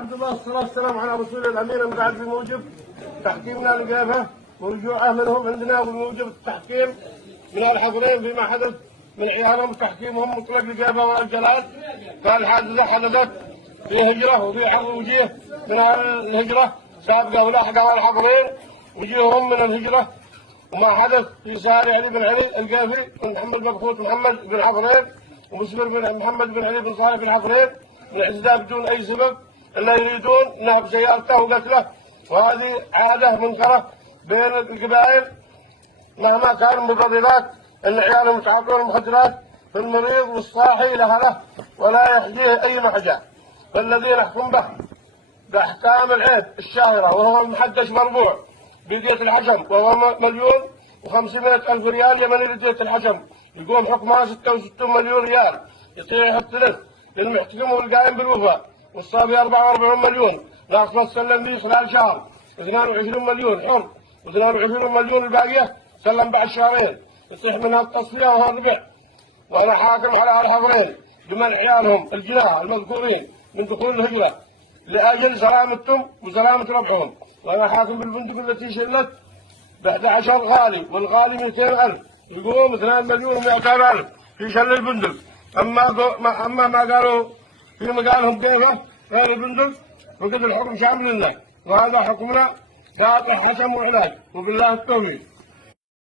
الحمد لله والصلاة والسلام على رسول الأمين المقعد بموجب تحكيمنا لقيفه ورجوعه منهم عندنا بموجب التحكيم من الحضرين فيما حدث من عيالهم تحكيمهم مطلق لقيفه والجلال. فالحادثة حدثت في هجرة وفي عرض وجيه من الهجرة سابقة ولاحقة على الحضرين وجيههم من الهجرة. وما حدث في ساري علي بن علي القافري بن محمد بن خوت محمد بن حضرين ومسلم بن محمد بن علي بن صالح بن حضرين من اعتداء بدون أي سبب إلا يريدون نهب سيارته وقتله. وهذه عادة منكرة بين القبائل مهما كان المبررات أن عيالهم يتعاطون المخدرات فالمريض والصاحي له ولا يحجيه أي محجة. فالذي نحكم به بأحكام العيب الشاهرة وهو المحدش مربوع بدية الحشم وهو 1,500,000 ريال يمني لدية الحشم يقوم حكمها 66 مليون ريال يطيح الثلث للمحتكم والقائم بالوفاء والصافي 44 مليون ناقص سلم به خلال شهر 22 مليون حر و22 مليون الباقية سلم بعد شهرين يصيح منها التصفية وهو الربع. وأنا حاكم على الحضرين بمنع عيالهم الجناه المذكورين من دخول الهجرة لأجل سلامتهم وسلامة ربحهم. وأنا حاكم بالبندق التي شلت ب 11 غالي والغالي 200,000 يقوم 2,200,000 في شل البندق. أما ما قالوا في مقالهم كيفه غير البندق فقد الحكم شامل لله وهذا حكمنا باطل حسم وعلاج وبالله التوفيق.